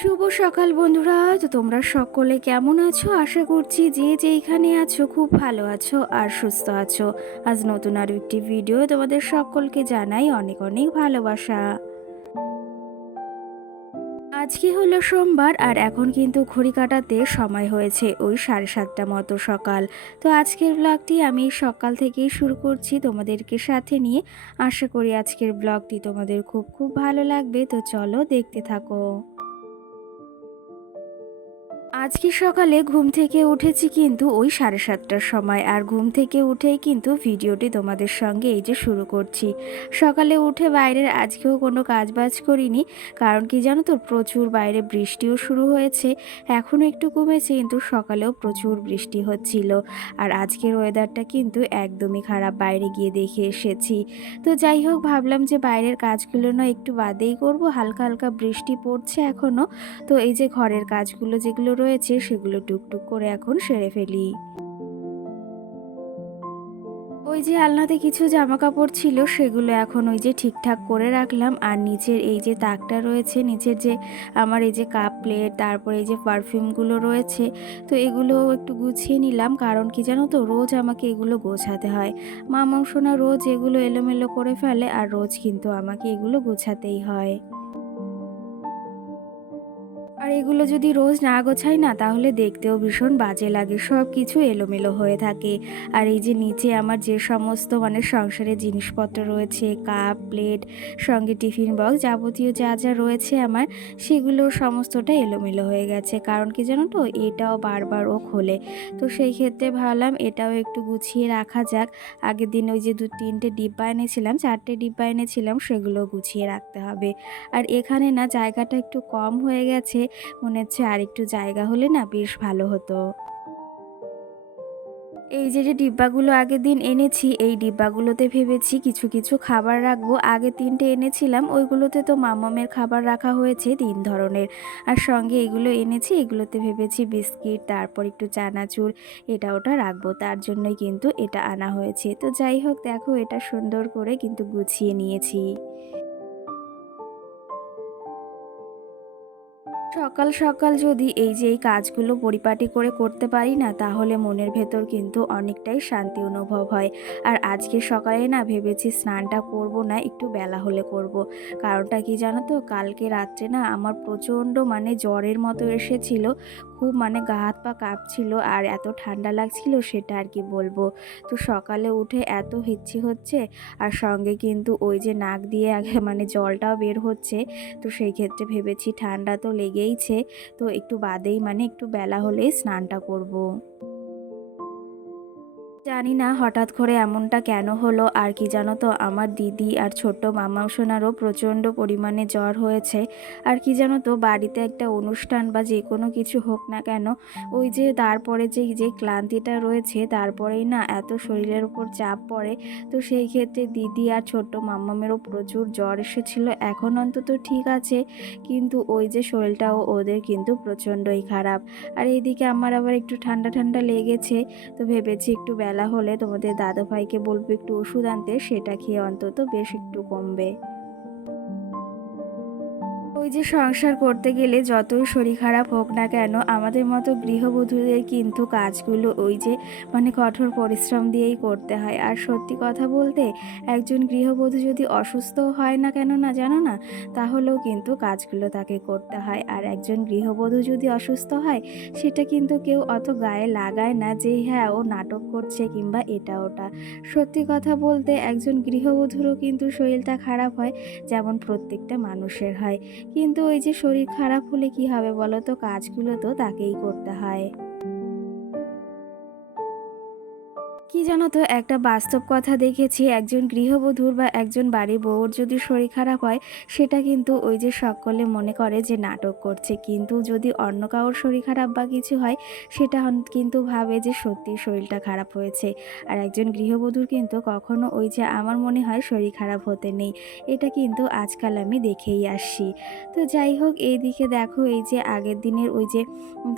শুভ সকাল বন্ধুরা। তো তোমরা সকলে কেমন আছো? আশা করছি যে যেইখানে আছো খুব ভালো আছো আর সুস্থ আছো। আজ নতুন আরও একটি ভিডিও তোমাদের সকলকে জানাই অনেক অনেক ভালোবাসা। আজকে হলো সোমবার আর এখন কিন্তু ঘড়ি কাটাতে সময় হয়েছে ওই 7:30 মতো সকাল। তো আজকের ব্লগটি আমি সকাল থেকেই শুরু করছি তোমাদেরকে সাথে নিয়ে। আশা করি আজকের ব্লগটি তোমাদের খুব খুব ভালো লাগবে। তো চলো দেখতে থাকো। আজকে সকালে ঘুম থেকে উঠেছি কিন্তু ওই 7:30টার সময়, আর ঘুম থেকে উঠেই কিন্তু ভিডিওটি তোমাদের সঙ্গে এই যে শুরু করছি। সকালে উঠে বাইরের আজকেও কোনো কাজবাজ করিনি, কারণ কি জানো তো, প্রচুর বাইরে বৃষ্টিও শুরু হয়েছে। এখনও একটু কমেছে, কিন্তু সকালেও প্রচুর বৃষ্টি হচ্ছিল। আর আজকের ওয়েদারটা কিন্তু একদমই খারাপ, বাইরে গিয়ে দেখে এসেছি। তো যাই হোক, ভাবলাম যে বাইরের কাজগুলো না একটু বাদেই করব, হালকা হালকা বৃষ্টি পড়ছে এখনও। তো এই যে ঘরের কাজগুলো যেগুলো রয়েছে সেগুলো টুকটুক করে এখন সেরে ফেলি। ওই যে আলনাতে কিছু জামা কাপড় ছিল সেগুলো এখন ওই যে ঠিকঠাক করে রাখলাম, আর নিচের এই যে তাকটা রয়েছে, নিচের যে আমার এই যে কাপ প্লেট, তারপরে এই যে পারফিউমগুলো রয়েছে, তো এগুলো একটু গুছিয়ে নিলাম। কারণ কি জানো তো, রোজ আমাকে এগুলো গোছাতে হয়। মা মাংসোনা রোজ এগুলো এলোমেলো করে ফেলে, আর রোজ কিন্তু আমাকে এগুলো গোছাতেই হয়। আর এগুলো যদি রোজ না গোছাই না, তাহলে দেখতেও ভীষণ বাজে লাগে, সব কিছু এলোমেলো হয়ে থাকে। আর এই যে নিচে আমার যে সমস্ত সংসারের জিনিসপত্র রয়েছে, কাপ প্লেট, সঙ্গে টিফিন বক্স, যাবতীয় যা যা রয়েছে আমার, সেগুলো সমস্তটা এলোমেলো হয়ে গেছে। কারণ কি জানো তো, এটাও বারবার ও খোলে। তো সেই ক্ষেত্রে ভাবলাম এটাও একটু গুছিয়ে রাখা যাক। আগের দিন ওই যে 2-3টে ডিব্বা এনেছিলাম, 4টে ডিব্বা এনেছিলাম, সেগুলো গুছিয়ে রাখতে হবে। আর এখানে না জায়গাটা একটু কম হয়ে গেছে, মনে হচ্ছে আর একটু জায়গা হলে না বেশ ভালো হতো। এই যে ডিব্বাগুলো আগের দিন এনেছি, এই ডিব্বাগুলোতে ভেবেছি কিছু কিছু খাবার রাখবো। আগে 3টে এনেছিলাম, ওইগুলোতে তো মামামের খাবার রাখা হয়েছে 3 ধরনের। আর সঙ্গে এগুলো এনেছি, এগুলোতে ভেবেছি বিস্কিট, তারপর একটু চানাচুর, এটা ওটা রাখবো। তার জন্যই কিন্তু এটা আনা হয়েছে। তো যাই হোক, দেখো এটা সুন্দর করে কিন্তু গুছিয়ে নিয়েছি। সকাল সকাল যদি এই যে এই কাজগুলো পরিপাটি করে করতে পারি না, তাহলে মনের ভেতর কিন্তু অনেকটাই শান্তি অনুভব হয়। আর আজকে সকালে না ভেবেছি স্নানটা করব না, একটু বেলা হলে করব। কারণটা কি জানো তো, কালকে রাত্রে না আমার প্রচণ্ড জ্বরের মতো এসেছিল। খুব গা হাত পা কাঁপছিল, আর এত ঠান্ডা লাগছিল সেটা আর কি বলবো। তো সকালে উঠে এত হিচ্ছি হচ্ছে, আর সঙ্গে কিন্তু ওই যে নাক দিয়ে আগে জলটাও বের হচ্ছে। তো সেই ক্ষেত্রে ভেবেছি ঠান্ডা তো লেগেইছে, তো একটু বাদেই একটু বেলা হলেই স্নানটা করব। জানি না হঠাৎ করে এমনটা কেন হলো। আর কি জানো তো, আমার দিদি আর ছোট্ট মামাসোনারও প্রচণ্ড পরিমাণে জ্বর হয়েছে। আর কি জানো তো, বাড়িতে একটা অনুষ্ঠান বা যে কোনো কিছু হোক না কেন, ওই যে তারপরে যে ক্লান্তিটা রয়েছে, তারপরেই না এত শরীরের উপর চাপ পড়ে। তো সেই ক্ষেত্রে দিদি আর ছোট্ট মাম্মামেরও প্রচুর জ্বর এসেছিল, এখন অন্তত ঠিক আছে, কিন্তু ওই যে শরীরটাও ওদের কিন্তু প্রচণ্ডই খারাপ। আর এইদিকে আমার আবার একটু ঠান্ডা ঠান্ডা লেগেছে। তো ভেবেছি একটু বেলা হলে তোমাদের দাদাভাইকে বলবো একটু ওষুধ আনতে, সেটা খেয়ে অন্তত বেশ একটু কমবে। ওই যে সংসার করতে গেলে যতই শরীর খারাপ হোক না কেন, আমাদের মতো গৃহবধূদের কিন্তু কাজগুলো ওই যে কঠোর পরিশ্রম দিয়েই করতে হয়। আর সত্যি কথা বলতে, একজন গৃহবধূ যদি অসুস্থ হয় না কেন না, জানো না, তাহলেও কিন্তু কাজগুলো তাকে করতে হয়। আর একজন গৃহবধূ যদি অসুস্থ হয়, সেটা কিন্তু কেউ অত গায়ে লাগায় না যে হ্যাঁ ও নাটক করছে কিংবা এটা ওটা। সত্যি কথা বলতে, একজন গৃহবধূরও কিন্তু শরীরটা খারাপ হয়, যেমন প্রত্যেকটা মানুষের হয়। কিন্তু ওই যে শরীর খারাপ হলে কি হবে বলো তো, কাজগুলো তো তাকেই করতে হয়। কি জানো তো, একটা বাস্তব কথা দেখেছি, একজন গৃহবধূর বা একজন বাড়ির বউর যদি শরীর খারাপ হয়, সেটা কিন্তু ওই যে সকলে মনে করে যে নাটক করছে। কিন্তু যদি অন্য কারোর শরীর খারাপ বা কিছু হয়, সেটা কিন্তু ভাবে যে সত্যি শরীরটা খারাপ হয়েছে। আর একজন গৃহবধূর কিন্তু কখনো ওই যে আমার মনে হয় শরীর খারাপ হতে নেই। এটা কিন্তু আজকাল আমি দেখেই আসছি। তো যাই হোক, এইদিকে দেখো, এই যে আগের দিনের ওই যে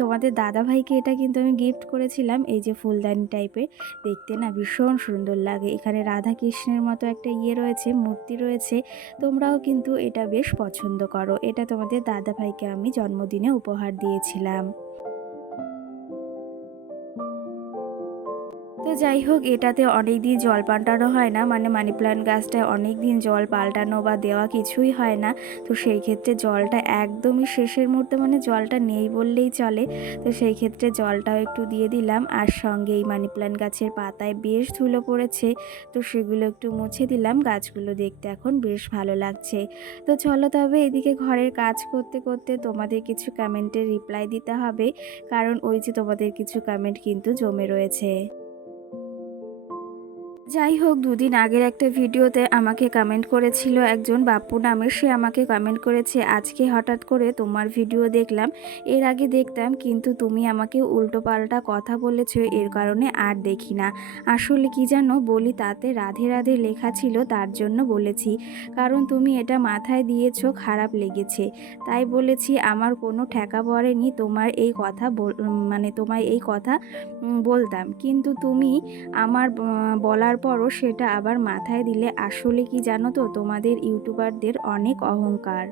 তোমাদের দাদাভাইকে এটা কিন্তু আমি গিফট করেছিলাম, এই যে ফুলদানি টাইপের, দেখতে দেখতে না ভীষণ সুন্দর লাগে। এখানে রাধা কৃষ্ণের মতো একটা রয়েছে, মূর্তি রয়েছে। তোমরাও কিন্তু এটা বেশ পছন্দ করো। এটা তোমাদের দাদাভাইকে আমি জন্মদিনে উপহার দিয়েছিলাম। তো যাই হোক, এটাতে অনেক দিন জল পাল্টানো হয় না, মানে মানি প্ল্যান্ট গাছটায় অনেক দিন জল পাল্টানো বা দেওয়া কিছুই হয় না। তো সেই ক্ষেত্রে জলটা একদমই শেষের মুহূর্তে, মানে জলটা নেই বললেই চলে। তো সেই ক্ষেত্রে জলটাও একটু দিয়ে দিলাম, আর সঙ্গে এই মানি প্ল্যান্ট গাছের পাতায় বেশ ধুলো পড়েছে, তো সেগুলো একটু মুছে দিলাম। গাছগুলো দেখতে এখন বেশ ভালো লাগছে। তো চলো তবে এদিকে ঘরের কাজ করতে করতে তোমাদের কিছু কমেন্টের রিপ্লাই দিতে হবে, কারণ ওই যে তোমাদের কিছু কমেন্ট কিন্তু জমে রয়েছে। যাই হোক, দুদিন আগের একটা ভিডিওতে আমাকে কমেন্ট করেছিল একজন বাপ্পু নামের, সে আমাকে কমেন্ট করেছে, আজকে হঠাৎ করে তোমার ভিডিও দেখলাম, এর আগে দেখতাম কিন্তু তুমি আমাকে উল্টোপাল্টা কথা বলেছো, এর কারণে আর দেখি না। আসলে কি জানো বলি, তাতে রাধে রাধে লেখা ছিল, তার জন্য বলেছি, কারণ তুমি এটা মাথায় দিয়েছো, খারাপ লেগেছে, তাই বলেছি। আমার কোনো ঠেকা পড়েনি তোমার এই কথা মানে তোমায় এই কথা বলতাম, কিন্তু তুমি আমার বলার পরও সেটা আবার মাথায় দিলে। আসলে কি জানো তো, তোমাদের ইউটিউবারদের অনেক অহংকার।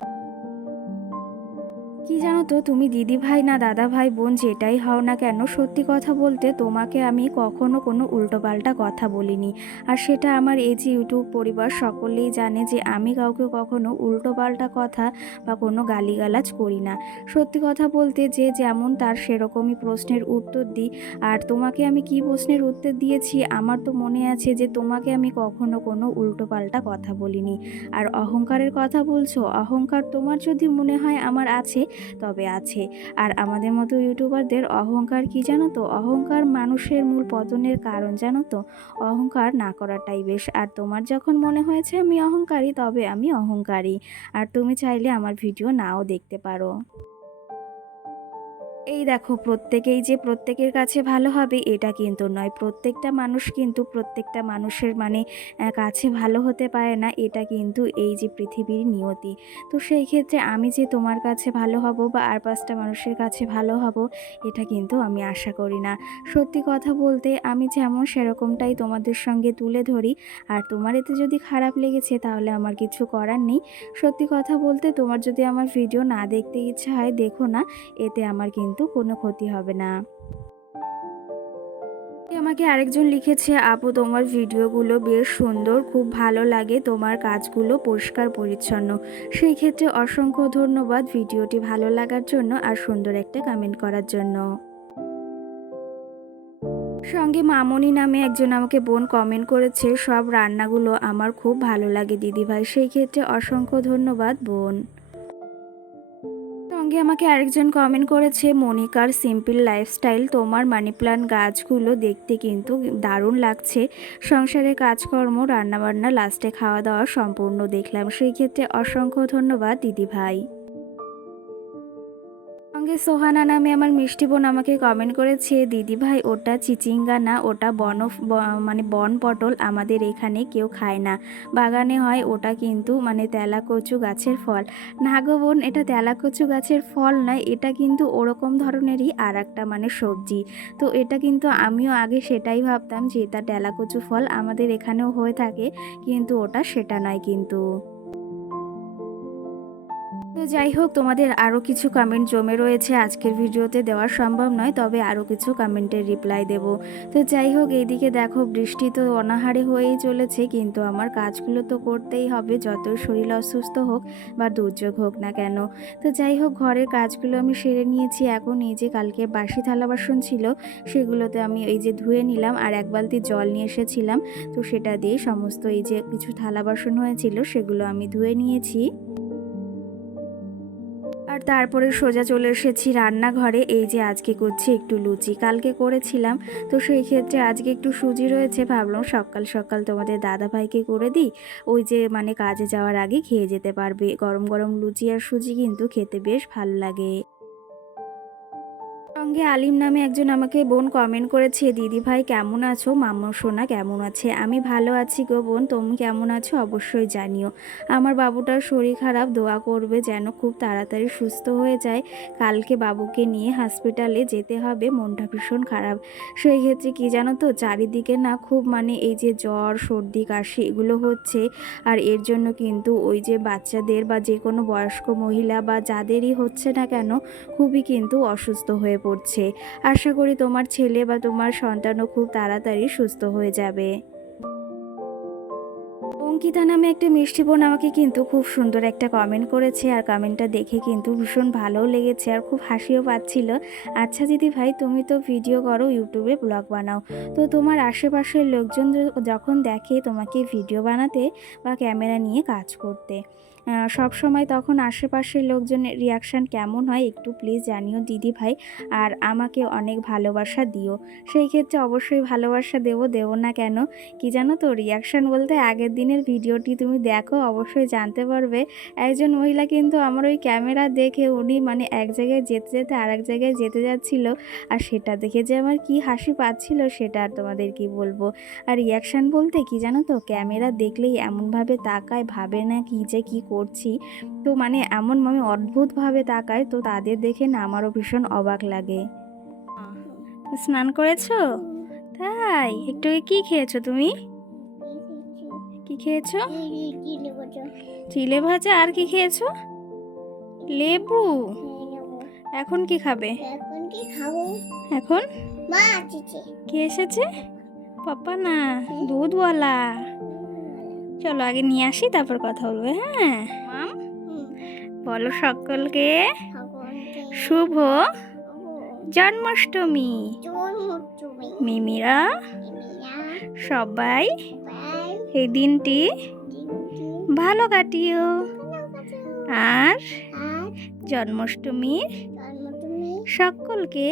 কি জানো তো, তুমি দিদি ভাই না দাদা ভাই বোন যেটাই হও না কেন, সত্যি কথা বলতে তোমাকে আমি কখনো কোনো উল্টোপাল্টা কথা বলিনি। আর সেটা আমার এই যে ইউটিউব পরিবার সকলেই জানে যে আমি কাউকে কখনো উল্টোপাল্টা কথা বা কোনো গালিগালাজ করি না। সত্যি কথা বলতে যে যেমন তার সেরকমই প্রশ্নের উত্তর দিই। আর তোমাকে আমি কি প্রশ্নের উত্তর দিয়েছি, আমার তো মনে আছে যে তোমাকে আমি কখনো কোনো উল্টোপাল্টা কথা বলিনি। আর অহংকারের কথা বলছো, অহংকার তোমার যদি মনে হয় আমার আছে, তবে আছে। আর আমাদের মতো ইউটিউবারদের অহংকার কি জানো তো, অহংকার মানুষের মূল পতনের কারণ জানো তো। অহংকার না করাটাই বেশ। আর তোমার যখন মনে হয়েছে আমি অহংকারী, তবে আমি অহংকারী। আর তুমি চাইলে আমার ভিডিও নাও দেখতে পারো। এই দেখো, প্রত্যেকেই যে প্রত্যেকের কাছে ভালো হবে এটা কিন্তু নয়। প্রত্যেকটা মানুষ কিন্তু প্রত্যেকটা মানুষের মানে কাছে ভালো হতে পারে না, এটা কিন্তু এই যে পৃথিবীর নিয়তি। তো সেই ক্ষেত্রে আমি যে তোমার কাছে ভালো হব বা আর 5টা মানুষের কাছে ভালো হব, এটা কিন্তু আমি আশা করি না। সত্যি কথা বলতে আমি যেমন সেরকমটাই তোমাদের সঙ্গে তুলে ধরি। আর তোমার এতে যদি খারাপ লেগেছে তাহলে আমার কিছু করার নেই। সত্যি কথা বলতে, তোমার যদি আমার ভিডিও না দেখতে ইচ্ছা হয় দেখো না, এতে আমার কিন্তু কোনো ক্ষতি হবে না। আমাকে আরেকজন লিখেছে, আপু তোমার ভিডিওগুলো বেশ সুন্দর, খুব ভালো লাগে, তোমার কাজগুলো পরিষ্কার পরিচ্ছন্ন। সেই ক্ষেত্রে অসংখ্য ধন্যবাদ ভিডিওটি ভালো লাগার জন্য আর সুন্দর একটা কমেন্ট করার জন্য। সঙ্গে মামনি নামে একজন আমাকে বোন কমেন্ট করেছে, সব রান্নাগুলো আমার খুব ভালো লাগে দিদিভাই। সেই ক্ষেত্রে অসংখ্য ধন্যবাদ বোন। সঙ্গে আমাকে আরেকজন কমেন্ট করেছে, মনিকার সিম্পল লাইফস্টাইল, তোমার মানি প্ল্যান্ট গাছগুলো দেখতে কিন্তু দারুণ লাগছে। সংসারের কাজকর্ম, রান্নাবান্না, লাস্টে খাওয়া দাওয়া সম্পূর্ণ দেখলাম। সেই ক্ষেত্রে অসংখ্য ধন্যবাদ দিদিভাই। সঙ্গে সোহানা নামে আমার মিষ্টি বোন আমাকে কমেন্ট করেছে, দিদিভাই ওটা চিচিঙ্গা না, ওটা মানে বন পটল, আমাদের এখানে কেউ খায় না, বাগানে হয়, ওটা কিন্তু মানে তেলাকচু গাছের ফল। না গো বোন, এটা তেলাকচু গাছের ফল নয়, এটা কিন্তু ওরকম ধরনেরই আর একটা মানে সবজি। তো এটা কিন্তু আমিও আগে সেটাই ভাবতাম যে এটা তেলাকচু ফল, আমাদের এখানেও হয়ে থাকে, কিন্তু ওটা সেটা নয় কিন্তু। তো যাই হোক, তোমাদের আরও কিছু কমেন্ট জমে রয়েছে, আজকের ভিডিওতে দেওয়া সম্ভব নয়, তবে আরও কিছু কমেন্টের রিপ্লাই দেব। তো যাই হোক, এইদিকে দেখো বৃষ্টি তো অনাহারে হয়েই চলেছে, কিন্তু আমার কাজগুলো তো করতেই হবে, যতই শরীর অসুস্থ হোক বা দুর্যোগ হোক না কেন। তো যাই হোক, ঘরের কাজগুলো আমি সেরে নিয়েছি। এখন এই যে কালকে বাসি থালা বাসন ছিল, সেগুলোতে আমি এই যে ধুয়ে নিলাম, আর 1 বালতি জল নিয়ে এসেছিলাম, তো সেটা দিয়ে সমস্ত এই যে কিছু থালা বাসন হয়েছিল সেগুলো আমি ধুয়ে নিয়েছি। আর তারপরে সোজা চলে এসেছি রান্নাঘরে। এই যে আজকে করছি একটু লুচি, কালকে করেছিলাম, তো সেই ক্ষেত্রে আজকে একটু সুজি রয়েছে, ভাবলাম সকাল সকাল তোমাদের দাদাভাইকে করে দিই, ওই যে মানে কাজে যাওয়ার আগে খেয়ে যেতে পারবে। গরম গরম লুচি আর সুজি কিন্তু খেতে বেশ ভালো লাগে। সঙ্গে আলিম নামে একজন আমাকে বোন কমেন্ট করেছে, দিদি ভাই কেমন আছো, মাম্মা সোনা কেমন আছে। আমি ভালো আছি গো বোন, তুমি কেমন আছো অবশ্যই জানিও। আমার বাবুটার শরীর খারাপ, দোয়া করবে যেন খুব তাড়াতাড়ি সুস্থ হয়ে যায়। কালকে বাবুকে নিয়ে হসপিটালে যেতে হবে, মনটা ভীষণ খারাপ। সেই ক্ষেত্রে কি জানো তো, চারিদিকে না খুব এই যে জ্বর সর্দি কাশি এগুলো হচ্ছে। আর এর জন্য কিন্তু ওই যে বাচ্চাদের বা যে কোনো বয়স্ক মহিলা বা যাদেরই হচ্ছে না কেন খুবই কিন্তু অসুস্থ হয়ে পড়ছে। আশা করি তোমার ছেলে বা তোমার সন্তানও খুব তাড়াতাড়ি সুস্থ হয়ে যাবে। অঙ্কিতা নামে একটা মিষ্টি বোন আমাকে কিন্তু খুব সুন্দর একটা কমেন্ট করেছে, আর কমেন্টটা দেখে কিন্তু ভীষণ ভালোও লেগেছে আর খুব হাসিও পাচ্ছিল। আচ্ছা দিদি ভাই, তুমি তো ভিডিও করো, ইউটিউবে ব্লগ বানাও, তো তোমার আশেপাশের লোকজন যখন দেখে তোমাকে ভিডিও বানাতে বা ক্যামেরা নিয়ে কাজ করতে, সব সময় তখন আশেপাশের লোকজনের রিয়াকশান কেমন হয় একটু প্লিজ জানিও দিদি ভাই। আর আমাকে অনেক ভালোবাসা দিও। সেই ক্ষেত্রে অবশ্যই ভালোবাসা দেবো না কেন। কি জানো তো, রিয়াকশান বলতে আগের দিনের ভিডিওটি তুমি দেখো অবশ্যই জানতে পারবে। একজন মহিলা কিন্তু আমার ওই ক্যামেরা দেখে উনি এক জায়গায় যেতে যেতে আর এক জায়গায় যেতে যাচ্ছিল, আর সেটা দেখে যে আমার কি হাসি পাচ্ছিল সেটা আর তোমাদের কি বলবো। আর রিয়াকশান বলতে কি জানো তো, ক্যামেরা দেখলেই এমনভাবে তাকায়, ভাবে না কি যে কি করছি, তো এমন অদ্ভুতভাবে তাকায়, তো তাদের দেখে না আমারও ভীষণ অবাক লাগে। স্নান করেছো? তাই, একটু কি খেয়েছো তুমি? কি খেয়েছো? চিলে ভাজা। আর কি খেয়েছো? লেবু। এখন কি খাবে? এখন কে এসেছে? পাপা না, দুধওয়ালা। চলো আগে নিয়ে আসি, তারপর কথা বলবে। হ্যাঁ মাম, বলো সকলকে শুভ জন্মাষ্টমী। মিমিরা সবাই এই দিনটি ভালো কাটিও, আর জন্মাষ্টমীর সকলকে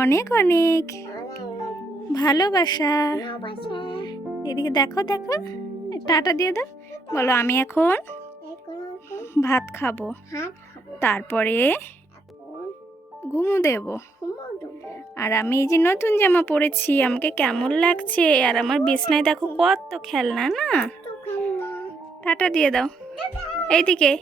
অনেক অনেক ভালোবাসা। এদিকে দেখো দেখো, টাটা দিয়ে দাও, বলো আমি এখন ভাত খাবো, তারপরে ঘুমো দেব। আর আমি এই যে নতুন জামা পরেছি, আমাকে কেমন লাগছে, আর আমার বিছনায় দেখো কত খেলনা না। টাটা দিয়ে দাও, এইদিকে।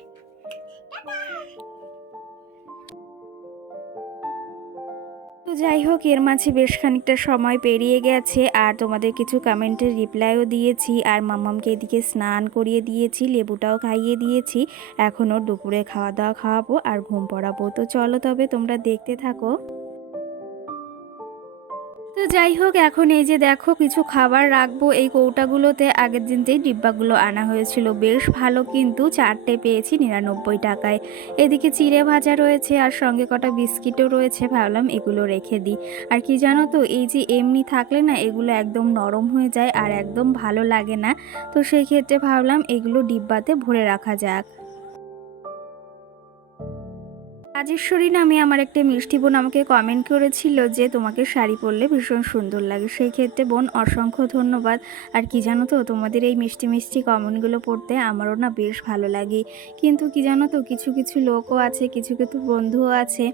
তো যাই হোক, এর মাঝে বেশ খানিকটা সময় পেরিয়ে গেছে, আর তোমাদের কিছু কমেন্টের রিপ্লাইও দিয়েছি, আর মাম্মামকে এদিকে স্নান করিয়ে দিয়েছি, লেবুটাও খাইয়ে দিয়েছি। এখনও দুপুরে খাওয়া দাওয়া খাওয়াবো আর ঘুম পড়াবো। তো চলো তবে তোমরা দেখতে থাকো। তো যাই হোক, এখন এই যে দেখো কিছু খাবার রাখবো এই কৌটাগুলোতে। আগের দিন যেই ডিব্বাগুলো আনা হয়েছিল বেশ ভালো, কিন্তু 4টে পেয়েছি 99 টাকায়। এদিকে চিড়ে ভাজা রয়েছে আর সঙ্গে কটা বিস্কিটও রয়েছে, ভাবলাম এগুলো রেখে দিই। আর কি জানো তো, এই যে এমনি থাকলে না এগুলো একদম নরম হয়ে যায় আর একদম ভালো লাগে না, তো সেই ক্ষেত্রে ভাবলাম এগুলো ডিব্বাতে ভরে রাখা যাক। রাজেশ্বরী নামে আমার একটা মিষ্টি বোন আমাকে কমেন্ট করেছিল যে তোমাকে শাড়ি পরলে ভীষণ সুন্দর লাগে। সেই ক্ষেত্রে বোন অসংখ্য ধন্যবাদ। আর কি জানো তো, তোমাদের এই মিষ্টি মিষ্টি কমেন্টগুলো পড়তে আমারও না বেশ ভালো লাগে। কিন্তু কি জানো তো, কিছু কিছু লোকও আছে, কিছু কিছু বন্ধুও আছে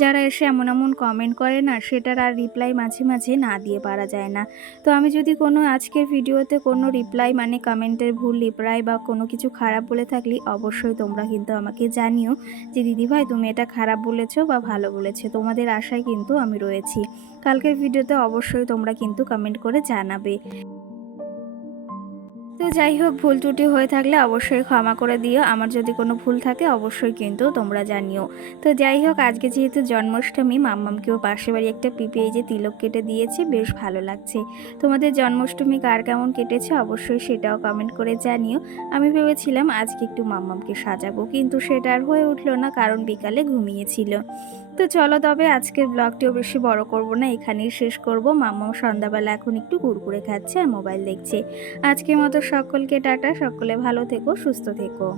যারা এসে এমন এমন কমেন্ট করে না, সেটার আর রিপ্লাই মাঝে মাঝে না দিয়ে পারা যায় না। তো আমি যদি কোনো আজকের ভিডিওতে কোনো রিপ্লাই কমেন্টের ভুল রিপ্লাই বা কোনো কিছু খারাপ বলে থাকলে অবশ্যই তোমরা কিন্তু আমাকে জানিও যে দিদিভাই তুমি এটা খারাপ বলেছো বা ভালো বলেছো। তোমাদের আশায় কিন্তু আমি রয়েছি। কালকের ভিডিওতে অবশ্যই তোমরা কিন্তু কমেন্ট করে জানাবে। তো যাই হোক, ভুল ত্রুটি হয়ে থাকলে অবশ্যই ক্ষমা করে দিও। আমার যদি কোনো ভুল থাকে অবশ্যই কিন্তু তোমরা জানিও। তো যাই হোক, আজকে যেহেতু জন্মাষ্টমী, মাম্মামকেও পাশে বাড়ি একটা পিপে এই যে তিলক কেটে দিয়েছে, বেশ ভালো লাগছে। তোমাদের জন্মাষ্টমী কার কেমন কেটেছে অবশ্যই সেটাও কমেন্ট করে জানিও। আমি ভেবেছিলাম আজকে একটু মাম্মামকে সাজাবো, কিন্তু সেটা আর হয়ে উঠলো না, কারণ বিকালে ঘুমিয়েছিল। তো চলো তবে আজকের ব্লগটিও বেশি বড় করব না, এখানেই শেষ করব। মাম্মাম সন্ধ্যাবেলা এখন একটু কুরকুরে খাচ্ছে আর মোবাইল দেখছে। আজকের মতো সকলকে টাটা, সকলে ভালো থেকো, সুস্থ থেকো।